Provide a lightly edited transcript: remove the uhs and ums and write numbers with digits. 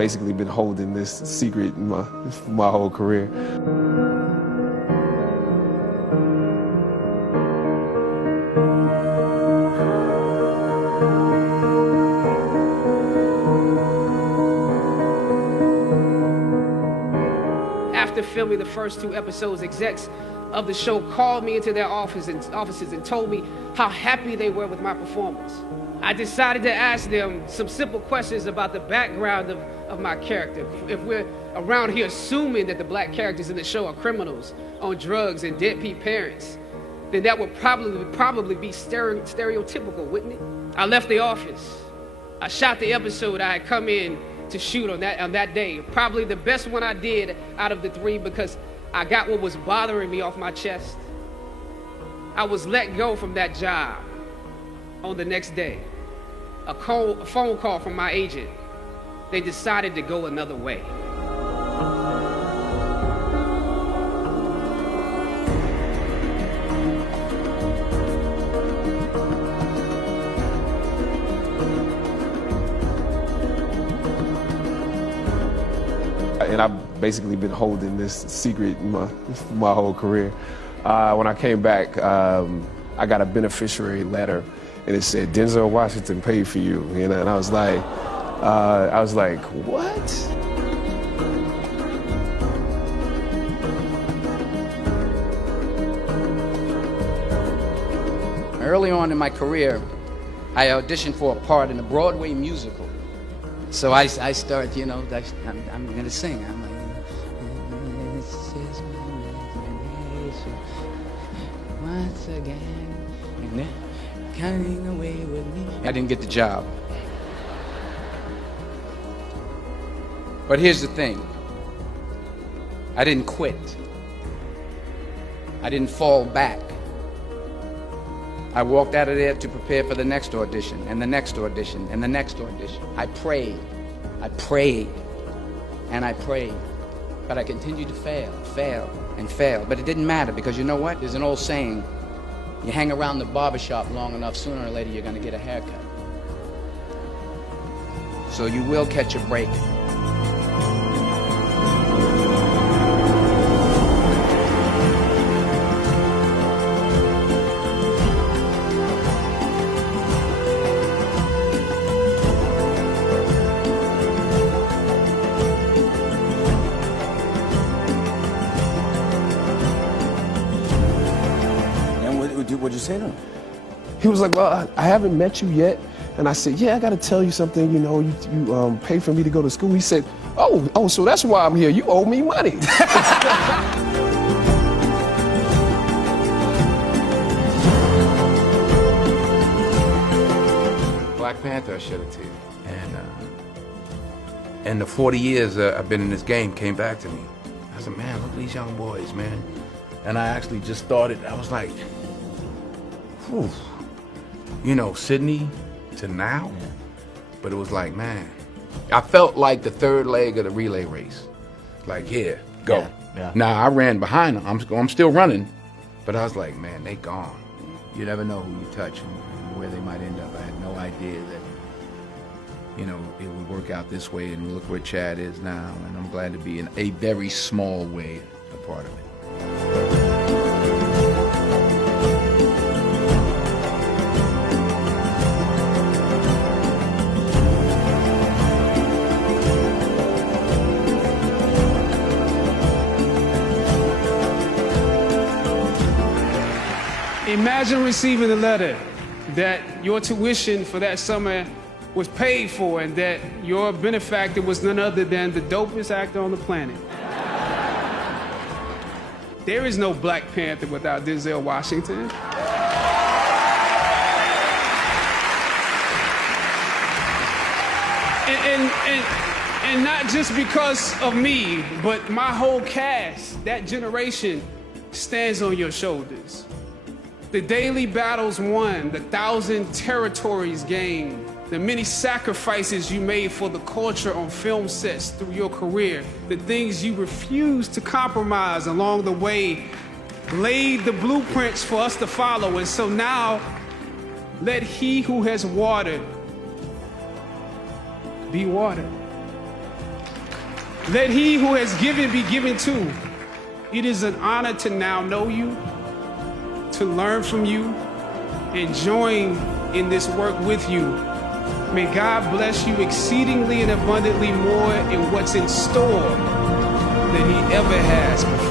basically been holding this secret in my whole career. After filming the first 2 episodes, execs of the show called me into their offices and told me how happy they were with my performance. I decided to ask them some simple questions about the background of my character. If we're around here assuming that the black characters in the show are criminals on drugs and deadbeat parents, then that would probably be stereotypical, wouldn't it? I left the office. I shot the episode I had come in to shoot on that day. Probably the best one I did out of the 3 because I got what was bothering me off my chest. I was let go from that job on the next day. A phone call from my agent. They decided to go another way. And I've basically been holding this secret in my whole career. When I came back, I got a beneficiary letter, and it said Densil Washington paid for you. You know, and I was like, what? Early on in my career, I auditioned for a part in a Broadway musical. So I start, you know, I'm going to sing. I'm like, it's just my imagination once again, and they're coming away with me. I didn't get the job. But here's the thing. I didn't quit. I didn't fall back. I walked out of there to prepare for the next audition, and the next audition, and the next audition. I prayed, and I prayed. But I continued to fail, and fail. But it didn't matter, because you know what? There's an old saying, you hang around the barbershop long enough, sooner or later you're gonna get a haircut. So you will catch a break. What'd you say to him? He was like, well, I haven't met you yet. And I said, yeah, I got to tell you something. You know, you paid for me to go to school. He said, oh, so that's why I'm here. You owe me money. Black Panther, I shed it to you. And the 40 years I've been in this game came back to me. I said, man, look at these young boys, man. And I actually just started, I was like, whew. You know, Sydney to now. Yeah. But it was like, man, I felt like the third leg of the relay race. Like, yeah, go. Yeah, yeah. Now, I ran behind them. I'm still running. But I was like, man, they gone. You never know who you touch and where they might end up. I had no idea that, you know, it would work out this way, and look where Chad is now. And I'm glad to be in a very small way a part of it. Imagine receiving a letter that your tuition for that summer was paid for and that your benefactor was none other than the dopest actor on the planet. There is no Black Panther without Densil Washington. And not just because of me, but my whole cast, that generation stands on your shoulders. The daily battles won, the 1,000 territories gained, the many sacrifices you made for the culture on film sets through your career, the things you refused to compromise along the way, laid the blueprints for us to follow. And so now, let he who has watered be watered. Let he who has given be given to. It is an honor to now know you, to learn from you, and join in this work with you. May God bless you exceedingly and abundantly more in what's in store than he ever has before.